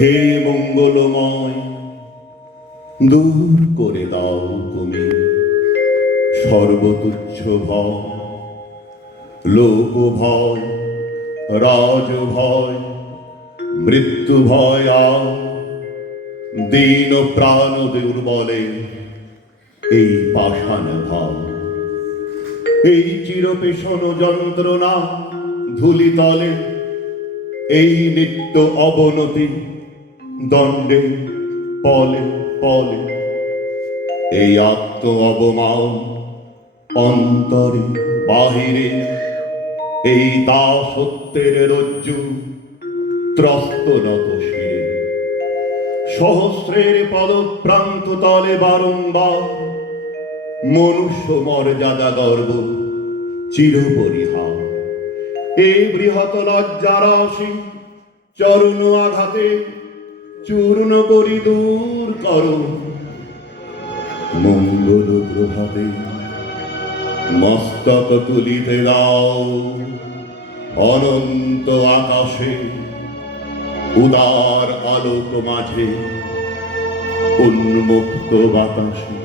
হে মঙ্গলময়, দূর করে দাও তুমি সর্বতুচ্ছ ভয় লোক ভয় রাজ ভয় মৃত্যু ভয় দীন প্রাণ দুর্বলে এই পাষাণ ভাব এই চিরপেশন যন্ত্রণা ধুলিতলে, এই নিত্য অবনতি দণ্ডে, পলে পলে। এই আত্ম অবমান অন্তরে, বাহিরে, এই তা সত্যের রজ্জু ত্রস্ত নত শিরে। সহস্রের পদপ্রান্ত তলে বারংবার মনুষ্য মর্যাদা গর্ব চিরপরিহার। এই বৃহৎ লজ্জারাশি চরণ আঘাতে চূর্ণ করি দূর করো। মঙ্গল প্রভাবে মস্তক তুলিতে দাও। অনন্ত আকাশে উদার আলোক মাঝে উন্মুক্ত বাতাসে